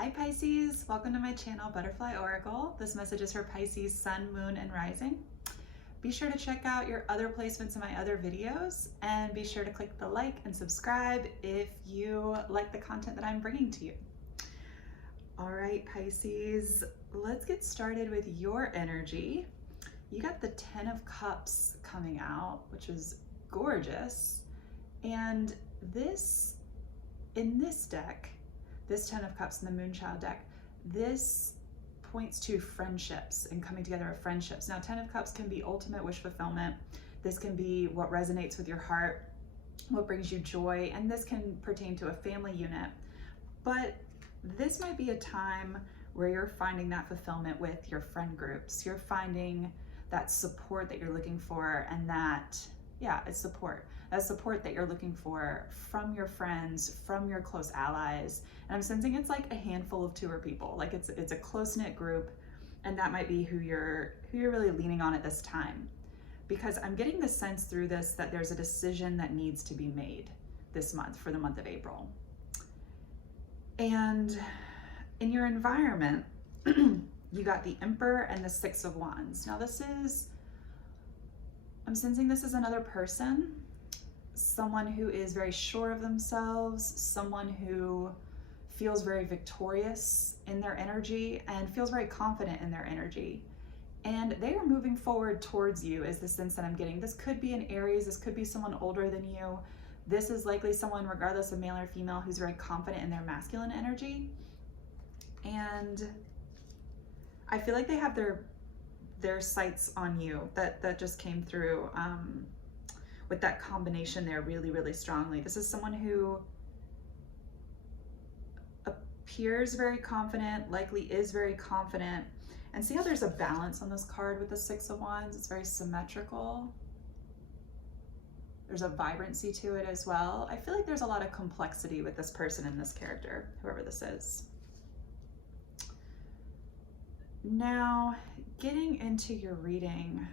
Hi Pisces, welcome to my channel Butterfly Oracle. This message is for Pisces Sun, Moon, and Rising. Be sure to check out your other placements in my other videos and be sure to click the like and subscribe if you like the content that I'm bringing to you. All right Pisces, let's get started with your energy. You got the 10 of Cups coming out, which is gorgeous. And in this deck, this 10 of Cups in the Moonchild deck, this points to friendships and coming together of friendships. Now, 10 of Cups can be ultimate wish fulfillment. This can be what resonates with your heart, what brings you joy, and this can pertain to a family unit. But this might be a time where you're finding that fulfillment with your friend groups. You're finding that support that you're looking for, and it's support. That support that you're looking for from your friends, from your close allies. And I'm sensing it's like a handful of two or people. Like it's a close-knit group, and that might be who you're really leaning on at this time. Because I'm getting the sense through this that there's a decision that needs to be made this month for the month of April. And in your environment, you got the Emperor and the Six of Wands. Now I'm sensing this is another person, someone who is very sure of themselves, someone who feels very victorious in their energy and feels very confident in their energy. And they are moving forward towards you is the sense that I'm getting. This could be an Aries, this could be someone older than you. This is likely someone, regardless of male or female, who's very confident in their masculine energy. And I feel like they have their sights on you. That just came through with that combination there really, really strongly. This is someone who appears very confident, likely is very confident. And see how there's a balance on this card with the Six of Wands? It's very symmetrical. There's a vibrancy to it as well. I feel like there's a lot of complexity with this person and this character, whoever this is. Now, getting into your reading,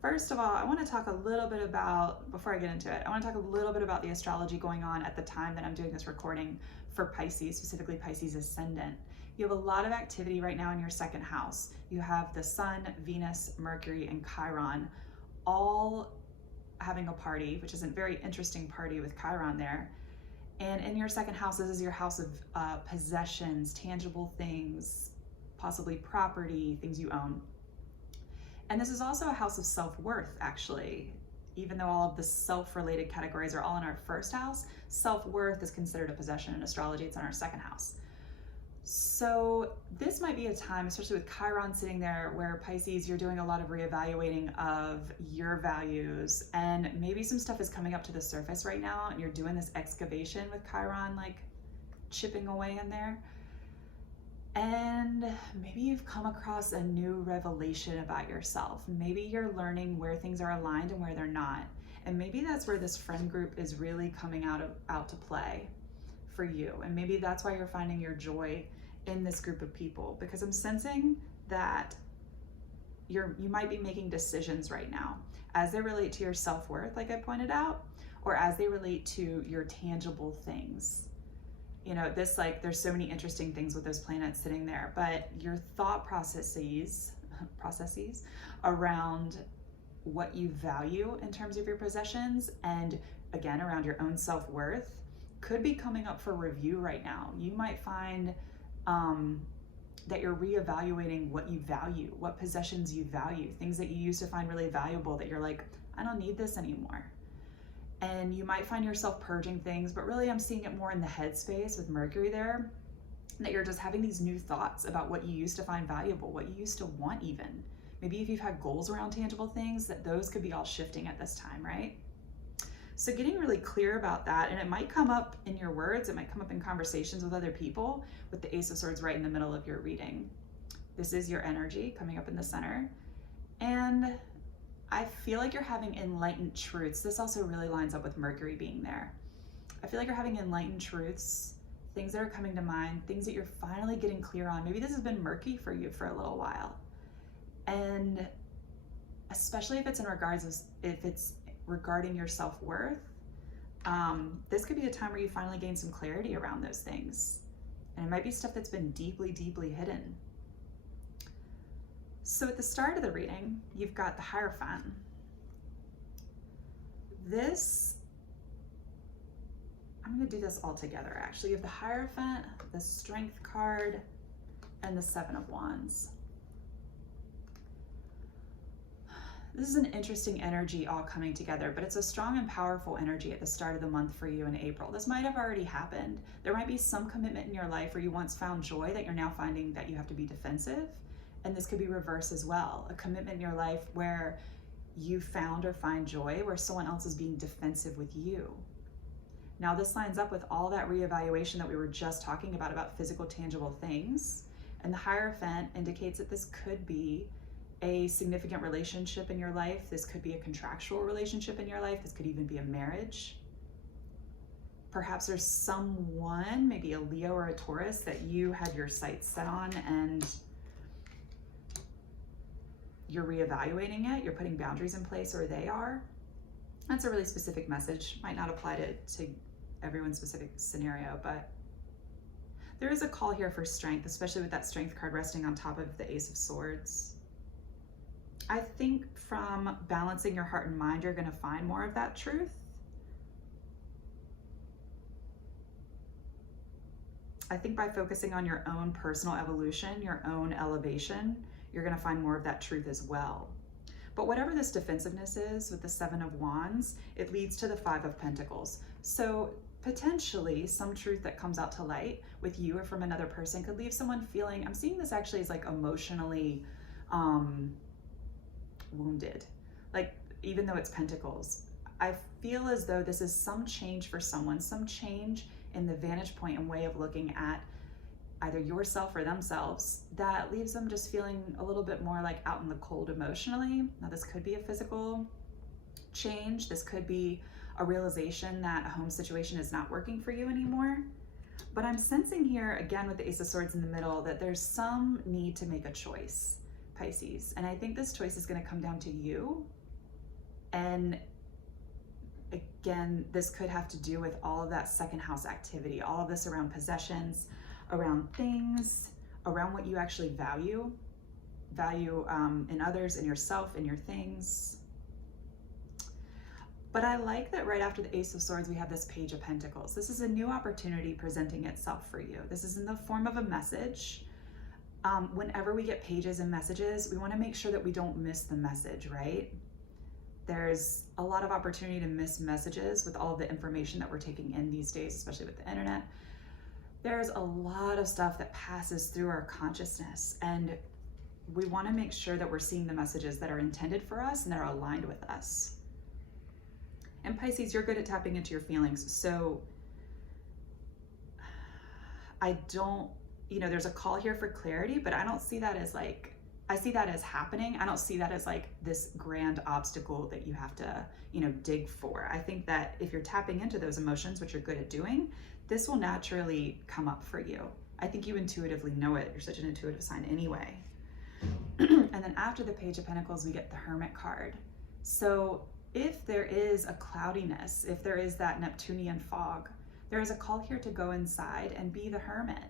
first of all, I want to talk a little bit about, before I get into it, I want to talk a little bit about the astrology going on at the time that I'm doing this recording for Pisces, specifically Pisces Ascendant. You have a lot of activity right now in your second house. You have the Sun, Venus, Mercury, and Chiron all having a party, which is a very interesting party with Chiron there. And in your second house, this is your house of possessions, tangible things, possibly property, things you own. And this is also a house of self-worth, actually. Even though all of the self-related categories are all in our first house, self-worth is considered a possession in astrology. It's in our second house. So this might be a time, especially with Chiron sitting there, where Pisces, you're doing a lot of reevaluating of your values, and maybe some stuff is coming up to the surface right now, and you're doing this excavation with Chiron, like chipping away in there. And maybe you've come across a new revelation about yourself. Maybe you're learning where things are aligned and where they're not. And maybe that's where this friend group is really coming out to play for you. And maybe that's why you're finding your joy in this group of people, because I'm sensing that you might be making decisions right now as they relate to your self-worth, like I pointed out, or as they relate to your tangible things. You know, there's so many interesting things with those planets sitting there, but your thought processes around what you value in terms of your possessions, and again, around your own self-worth, could be coming up for review right now. You might find that you're reevaluating what you value, what possessions you value, things that you used to find really valuable that you're like, I don't need this anymore. And you might find yourself purging things, but really I'm seeing it more in the head space with Mercury there, that you're just having these new thoughts about what you used to find valuable, what you used to want even. Maybe if you've had goals around tangible things, that those could be all shifting at this time, right? So getting really clear about that, and it might come up in your words, it might come up in conversations with other people, with the Ace of Swords right in the middle of your reading. This is your energy coming up in the center. And I feel like you're having enlightened truths. This also really lines up with Mercury being there. I feel like you're having enlightened truths, things that are coming to mind, things that you're finally getting clear on. Maybe this has been murky for you for a little while. And especially if it's regarding your self-worth, This could be a time where you finally gain some clarity around those things. And it might be stuff that's been deeply, deeply hidden. So at the start of the reading, you've got the Hierophant. I'm going to do this all together actually. You have the Hierophant, the Strength card, and the Seven of Wands. This is an interesting energy all coming together, but it's a strong and powerful energy at the start of the month for you in April. This might have already happened. There might be some commitment in your life where you once found joy that you're now finding that you have to be defensive. And this could be reverse as well. A commitment in your life where you found or find joy where someone else is being defensive with you. Now this lines up with all that reevaluation that we were just talking about physical, tangible things. And the Hierophant indicates that this could be a significant relationship in your life. This could be a contractual relationship in your life. This could even be a marriage. Perhaps there's someone, maybe a Leo or a Taurus, that you had your sights set on and you're reevaluating it. You're putting boundaries in place, or they are. That's a really specific message. Might not apply to everyone's specific scenario, but there is a call here for strength, especially with that Strength card resting on top of the Ace of Swords. I think from balancing your heart and mind, you're going to find more of that truth. I think by focusing on your own personal evolution, your own elevation, you're going to find more of that truth as well. But whatever this defensiveness is with the Seven of Wands, it leads to the Five of Pentacles. So potentially some truth that comes out to light with you or from another person could leave someone feeling, I'm seeing this actually as like emotionally wounded. Like, even though it's Pentacles, I feel as though this is some change for someone, some change in the vantage point and way of looking at either yourself or themselves that leaves them just feeling a little bit more like out in the cold emotionally. Now this could be a physical change. This could be a realization that a home situation is not working for you anymore. But I'm sensing here, again with the Ace of Swords in the middle, that there's some need to make a choice, Pisces. And I think this choice is going to come down to you. And again, this could have to do with all of that second house activity, all of this around possessions, around things, around what you actually value in others, in yourself, in your things. But I like that right after the Ace of Swords, we have this Page of Pentacles. This is a new opportunity presenting itself for you. This is in the form of a message. Whenever we get pages and messages, we want to make sure that we don't miss the message, right? There's a lot of opportunity to miss messages with all of the information that we're taking in these days, especially with the internet. There's a lot of stuff that passes through our consciousness, and we want to make sure that we're seeing the messages that are intended for us and that are aligned with us. And Pisces, you're good at tapping into your feelings. So I don't, there's a call here for clarity, but I don't see that as like, I see that as happening. I don't see that as like this grand obstacle that you have to, dig for. I think that if you're tapping into those emotions, which you're good at doing, this will naturally come up for you. I think you intuitively know it. You're such an intuitive sign anyway. And then after the Page of Pentacles, we get the Hermit card. So if there is a cloudiness, if there is that Neptunian fog, there is a call here to go inside and be the hermit.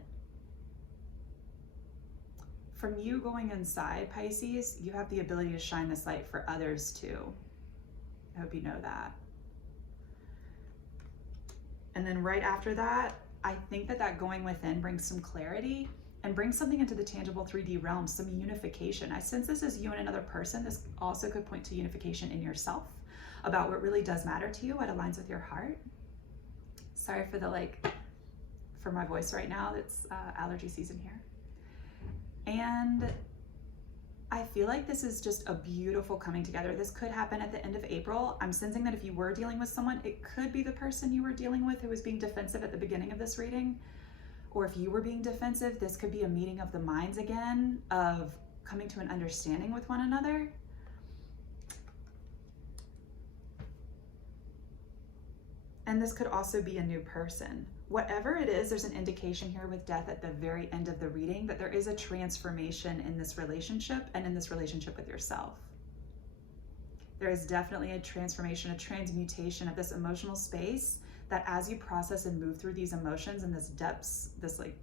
From you going inside, Pisces, you have the ability to shine this light for others too. I hope you know that. And then right after that, I think that going within brings some clarity and brings something into the tangible 3D realm, some unification. I sense this as you and another person. This also could point to unification in yourself about what really does matter to you, what aligns with your heart. Sorry for for my voice right now. It's allergy season here. And I feel like this is just a beautiful coming together. This could happen at the end of April. I'm sensing that if you were dealing with someone, it could be the person you were dealing with who was being defensive at the beginning of this reading. Or if you were being defensive, this could be a meeting of the minds again, of coming to an understanding with one another. And this could also be a new person. Whatever it is, there's an indication here with death at the very end of the reading that there is a transformation in this relationship and in this relationship with yourself. There is definitely a transformation, a transmutation of this emotional space that as you process and move through these emotions and this depths,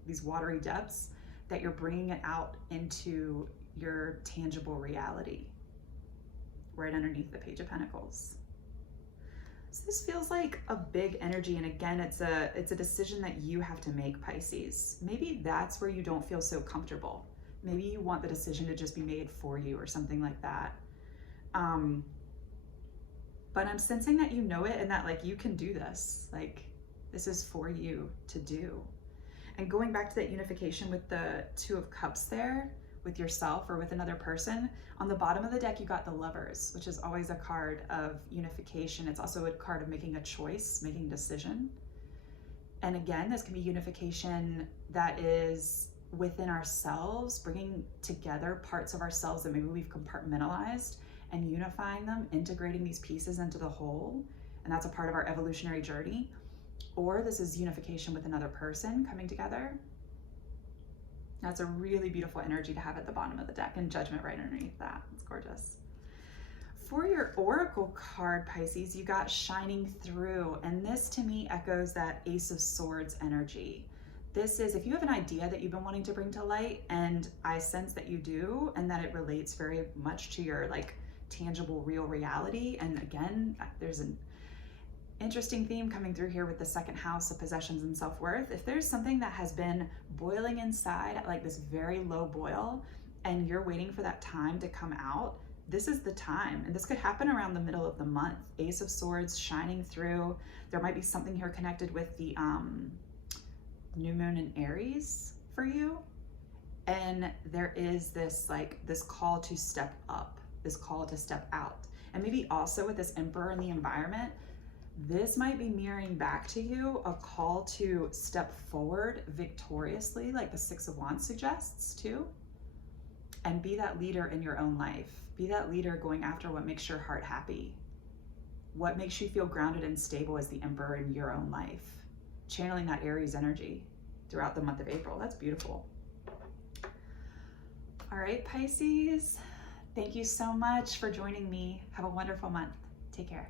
these watery depths, that you're bringing it out into your tangible reality, right underneath the Page of Pentacles. So this feels like a big energy, and again, it's a decision that you have to make, Pisces. Maybe that's where you don't feel so comfortable. Maybe you want the decision to just be made for you or something like that. But I'm sensing that you know it, and that like you can do this. Like this is for you to do. And going back to that unification with the Two of Cups there, with yourself or with another person, on the bottom of the deck you got the Lovers, which is always a card of unification. It's also a card of making a choice, making a decision. And again, this can be unification that is within ourselves, bringing together parts of ourselves that maybe we've compartmentalized and unifying them, integrating these pieces into the whole. And that's a part of our evolutionary journey. Or this is unification with another person coming together. That's a really beautiful energy to have at the bottom of the deck, and Judgment right underneath that. It's gorgeous. For your Oracle card, Pisces, you got Shining Through, and this to me echoes that Ace of Swords energy. This is, if you have an idea that you've been wanting to bring to light, and I sense that you do, and that it relates very much to your like tangible, real reality. And again, there's an interesting theme coming through here with the second house of possessions and self-worth. If there's something that has been boiling inside at like this very low boil, and you're waiting for that time to come out, this is the time. And this could happen around the middle of the month. Ace of Swords shining through. There might be something here connected with the new moon in Aries for you. And there is this like this call to step up, this call to step out. And maybe also with this Emperor in the environment, this might be mirroring back to you a call to step forward victoriously, like the Six of Wands suggests too, and be that leader in your own life. Be that leader going after what makes your heart happy, what makes you feel grounded and stable as the Emperor in your own life, channeling that Aries energy throughout the month of April. That's beautiful. All right, Pisces, thank you so much for joining me. Have a wonderful month. Take care.